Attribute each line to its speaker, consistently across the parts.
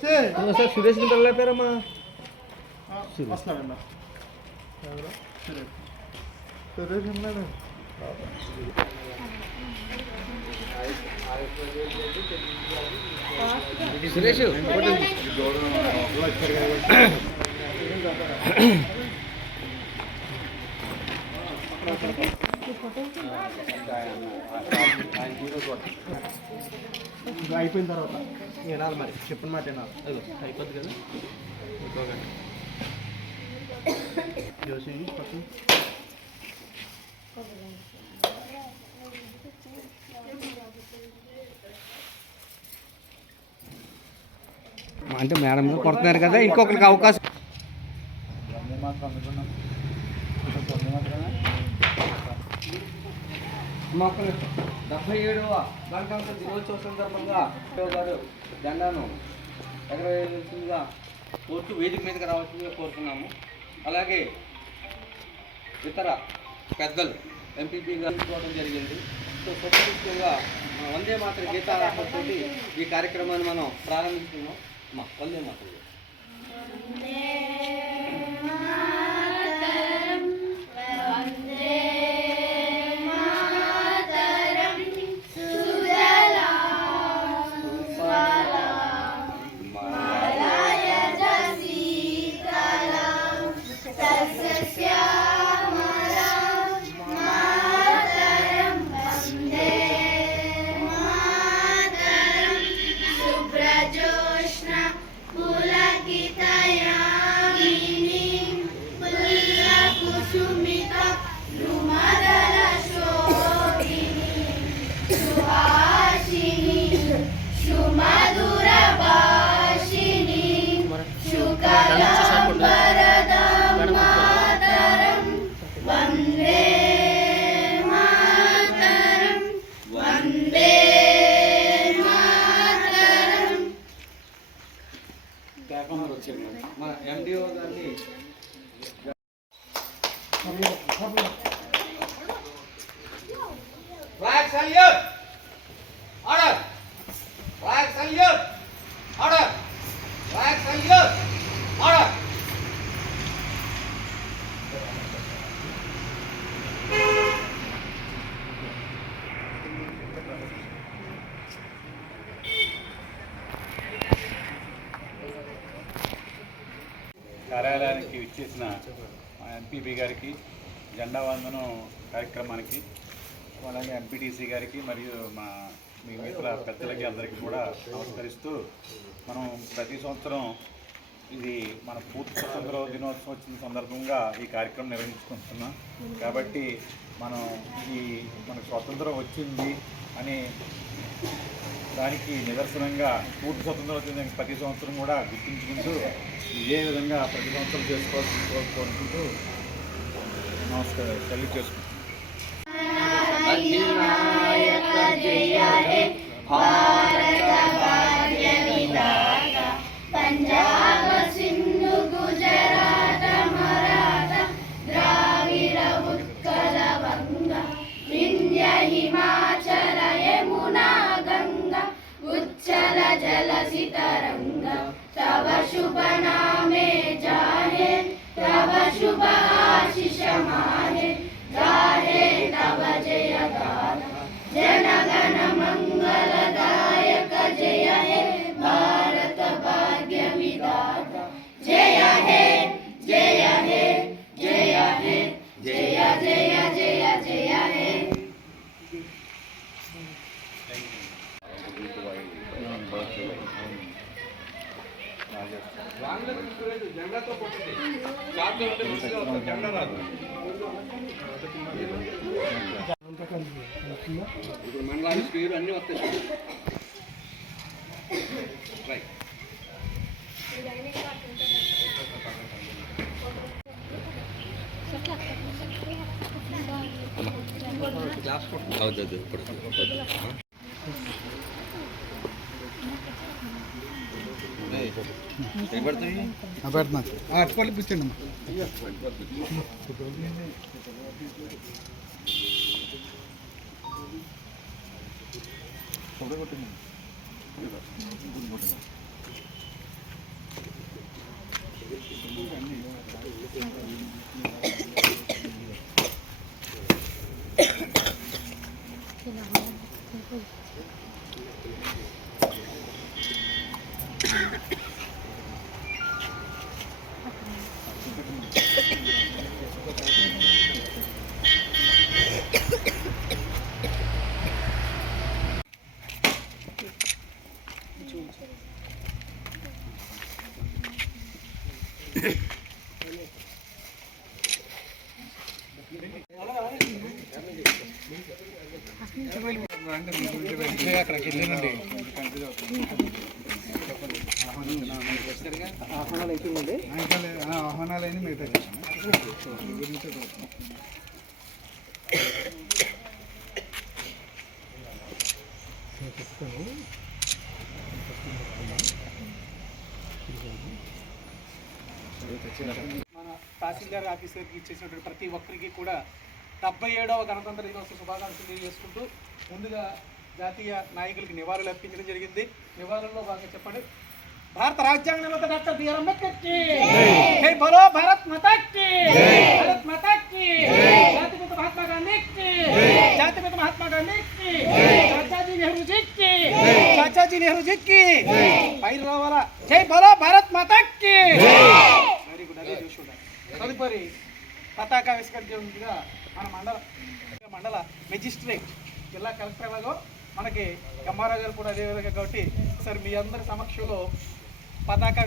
Speaker 1: Sir Suresh వెళ్ళిపోయారమ్మా
Speaker 2: వస్తున్నాడన్న
Speaker 1: సురేష్ ఉన్నాడు. సురేష్.
Speaker 2: అయిపోయిన తర్వాత. వినాలి మరి చెప్పిన మాట వినాలి
Speaker 1: అయిపోద్ది కదా ఇంకోగండి
Speaker 2: జోసి పట్టు
Speaker 1: అంటే మేడం మీద కొడుతున్నారు కదా ఇంకొకరికి అవకాశం మొక్కలు డెబ్బై ఏడవ గణతంత్ర దినోత్సవ సందర్భంగా గారు జెండాను ఎగరవేయాల్సిందిగా కోర్టు వేదిక మీదకి రావాల్సిందిగా కోరుతున్నాము. అలాగే ఇతర పెద్దలు ఎంపీపీ గారు జరిగింది. సో ప్రత్యేకంగా వందే మాత్ర గీతారాహంతో ఈ కార్యక్రమాన్ని మనం ప్రారంభిస్తున్నాం. మా వందే మాత్రం.
Speaker 3: కార్యాలయానికి ఇచ్చేసిన ఎంపీబీ గారికి జెండా వందనం కార్యక్రమానికి అలాగే ఎంపీటీసీ గారికి మరియు మా మీ మిత్ర పెద్దలకి అందరికీ కూడా నమస్కరిస్తూ మనం ప్రతి సంవత్సరం ఇది మన పూర్తి స్వతంత్ర దినోత్సవం వచ్చిన సందర్భంగా ఈ కార్యక్రమం నిర్వహించుకుంటున్నాం. కాబట్టి మనం ఈ మన స్వతంత్రం వచ్చింది అని దానికి నిదర్శనంగా పూర్తి స్వతంత్రం వచ్చింది ప్రతి సంవత్సరం కూడా గుర్తించుకుంటూ ఇదే విధంగా ప్రతి సంవత్సరం చేసుకోవాల్సి కోరుకుంటూ నమస్కారం.
Speaker 4: తల్లి చేసుకుంటున్నాం. పంజాబ్ गान जन गण मंगलदायक जय हे भारत भाग्य विधाता जय हे जय हे जय हे जय जय जय जय हे
Speaker 1: జెండాతో పట్టుది చార్తో ఉంటే మంచిగా వస్తుంది, జెండా రాదు ఇప్పుడు మండలానికి స్పీడ్ అన్నీ వస్తాయి రైట్ అవుతుంది ఇప్పుడు
Speaker 2: పెడుతున్నా అటుపల్లి పిచ్చండి 저거
Speaker 3: అక్కడికి వెళ్ళినండి
Speaker 2: ఆహ్వానాలు అయిపోయిందండి
Speaker 3: ఆహ్వానాలైన మిగతా
Speaker 4: మన తహసీల్దార్ ఆఫీసర్కి ఇచ్చేసినటువంటి ప్రతి ఒక్కరికి కూడా డెబ్బై ఏడవ గణతంత్ర దినోత్సవ శుభాకాంక్షలు తెలియజేసుకుంటూ ముందుగా జాతీయ నాయకులకి నివాళులు అర్పించడం జరిగింది. నివాళుల్లో భాగంగా చెప్పండి. భారత రాజ్యాంగ నిర్మాత డాక్టర్ బిఆర్ అంబేద్కర్కి. జై. బలో భారత్ మాతా కి. భారత్ మాతా కి. జాతిపిత మహాత్మా గాంధీ కి. జాతిపిత మహాత్మా గాంధీ కి. చాచాజీ నెహ్రూ జీ. కి చాచాజీ నెహ్రూ జీ. కి పైరు దాకా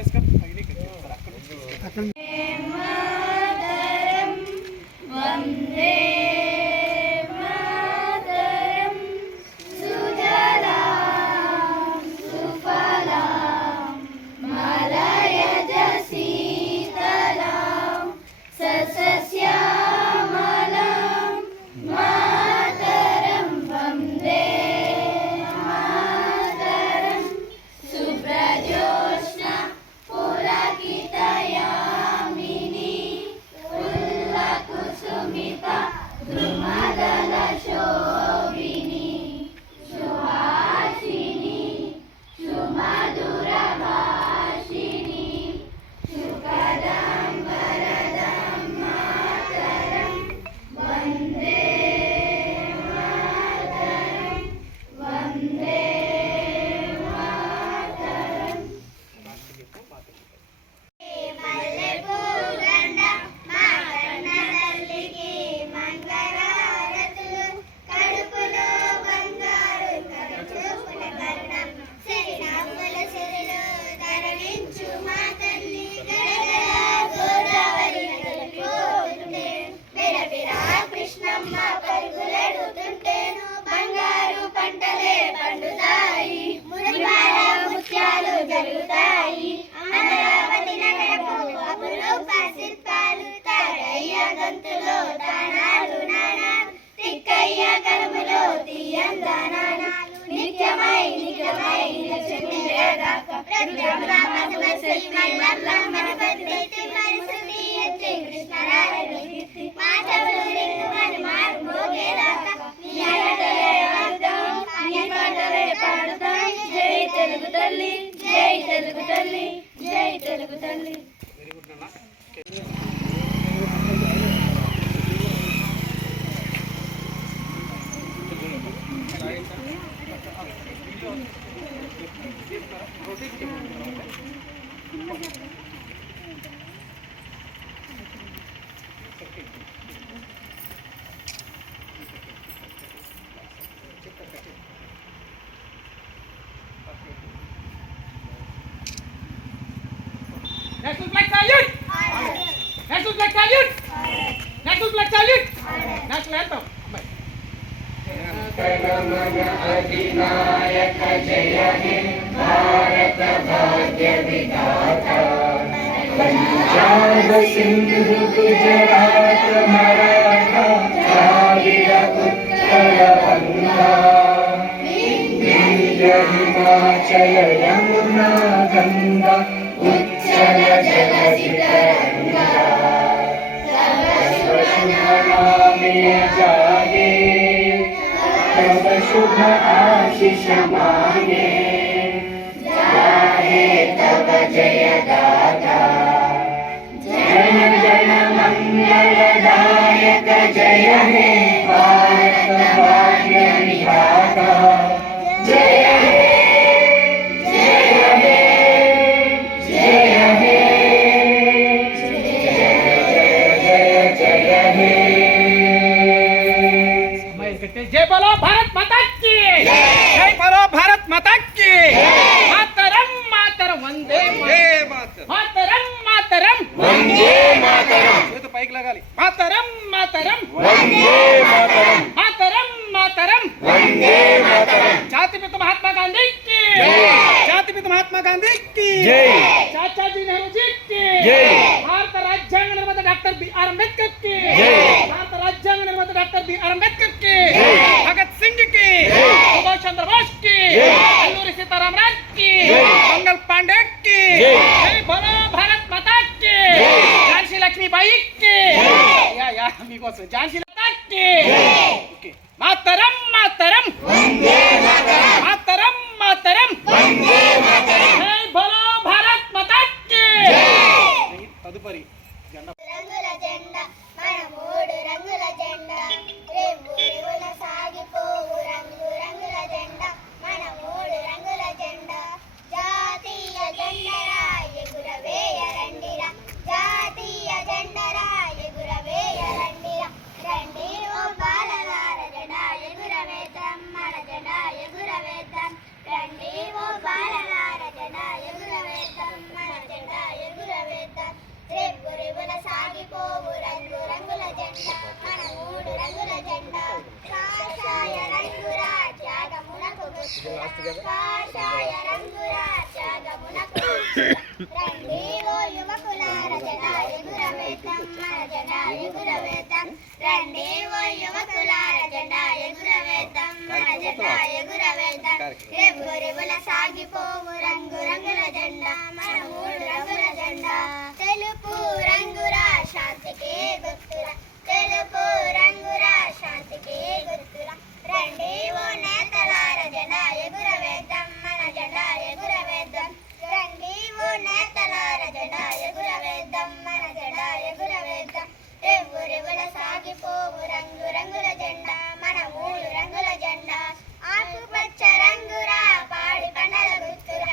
Speaker 4: കൃഷ്ണരായ Krishna National Flag Salute! National Flag Salute! National Flag Salute! National Anthem. Bharat Punjab Sindhu Gujarat Maratha काविर उत्तर बंगा विंध्य हिमाचल यमुना गंगा उच्चल जल
Speaker 5: जागे शुभ
Speaker 4: आशीष मांगे Amen. మాతరం
Speaker 5: వందే
Speaker 6: సాగిపోవు రంగు రంగుల జెండా మన మూడు రంగుల జెండా. తెలుపు రంగురా శాంతికి గుర్తురా. తెలుపు రంగురా శాంతికి గుర్తురా. రండి ఓ నేతలార జెండా ఎగురవేద్దాం మన జెండా ఎగురవేద్దాం రండి ఓ నేతలార జెండా ఎగురవేద్దాం మన జెండా ఎగురవేద్దాం రేవు రేవుల సాగిపోవు. రంగు రంగుల జెండా మన మూడు రంగుల జెండా. ఆకుపచ్చ రంగురా పాడి పండల గుర్తురా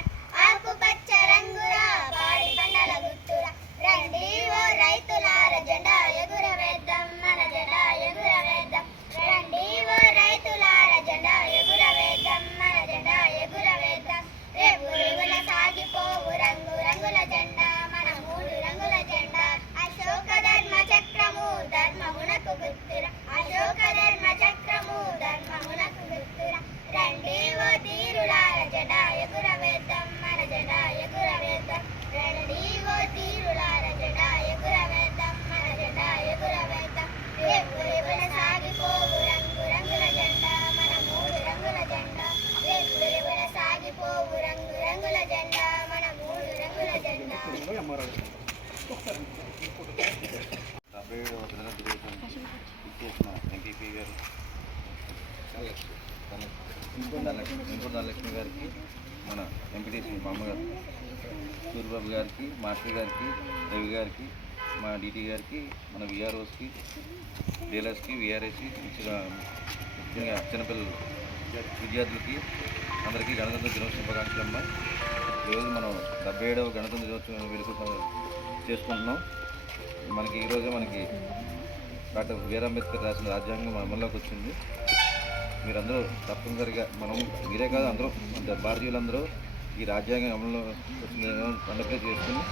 Speaker 2: గారికి గారికి రవి గారికి మా డిటి గారికి మన విఆర్ఓస్కి డీలర్స్కి విఆర్ఎస్కి ఇచ్చిన ముఖ్యంగా చిన్నపిల్లలు విద్యార్థులకి అందరికీ గణతంత్ర దినోత్సవ శుభాకాంక్షలు అమ్మ ఈరోజు మనం డెబ్బై ఏడవ గణతంత్ర దినోత్సవం వెలుగు చేసుకుంటున్నాం. మనకి ఈరోజే మనకి డాక్టర్ బిఆర్ అంబేద్కర్ రాసిన రాజ్యాంగం మన అమల్లోకి వచ్చింది. మీరందరూ తప్పనిసరిగా మనం మీరే కాదు అందరూ భారతీయులందరూ ఈ రాజ్యాంగం అమల్లో పండుగ చేసుకుని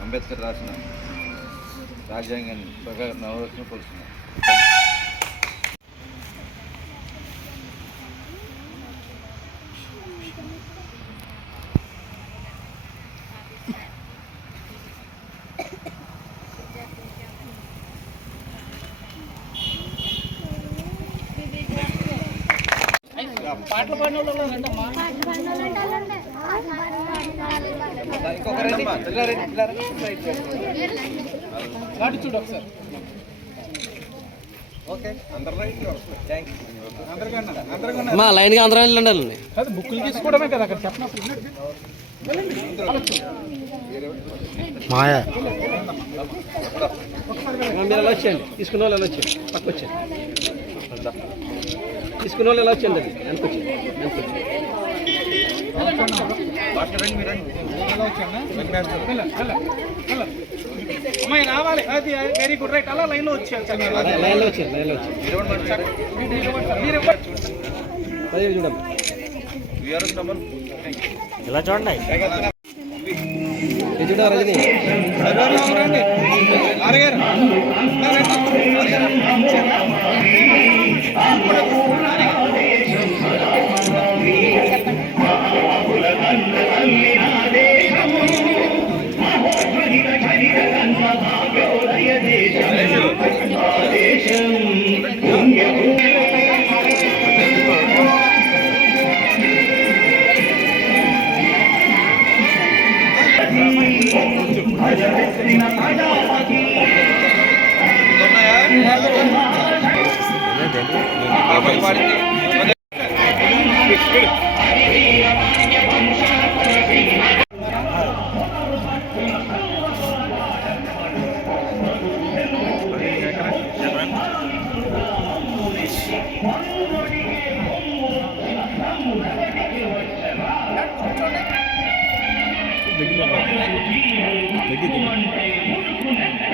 Speaker 2: అంబేద్కర్ రాసిన రాజ్యాంగాన్ని ప్రకారం నవరత్న కొలుస్తున్నాం
Speaker 4: పాటలు పాడిన వాళ్ళు చూడు ఒకసారి.
Speaker 7: మా లైన్గా అందరం వెళ్ళండి
Speaker 4: అది బుక్కులు తీసుకోవడమే కదా అక్కడ చెప్పినప్పుడు
Speaker 2: మాయా. మీరు ఎలా వచ్చేయండి. తీసుకున్న వాళ్ళు ఎలా వచ్చేయండి. పక్క వచ్చేయండి. తీసుకున్న వాళ్ళు ఎలా వచ్చేయండి. అది వెనకొచ్చేయండి వెనకొచ్చేయండి
Speaker 5: అమ్మాయి రావాలి అది వెరీ గుడ్ రైట్ అలా లైన్లో
Speaker 2: వచ్చాను
Speaker 1: ఇలా చూడండి
Speaker 2: అరగారు できる。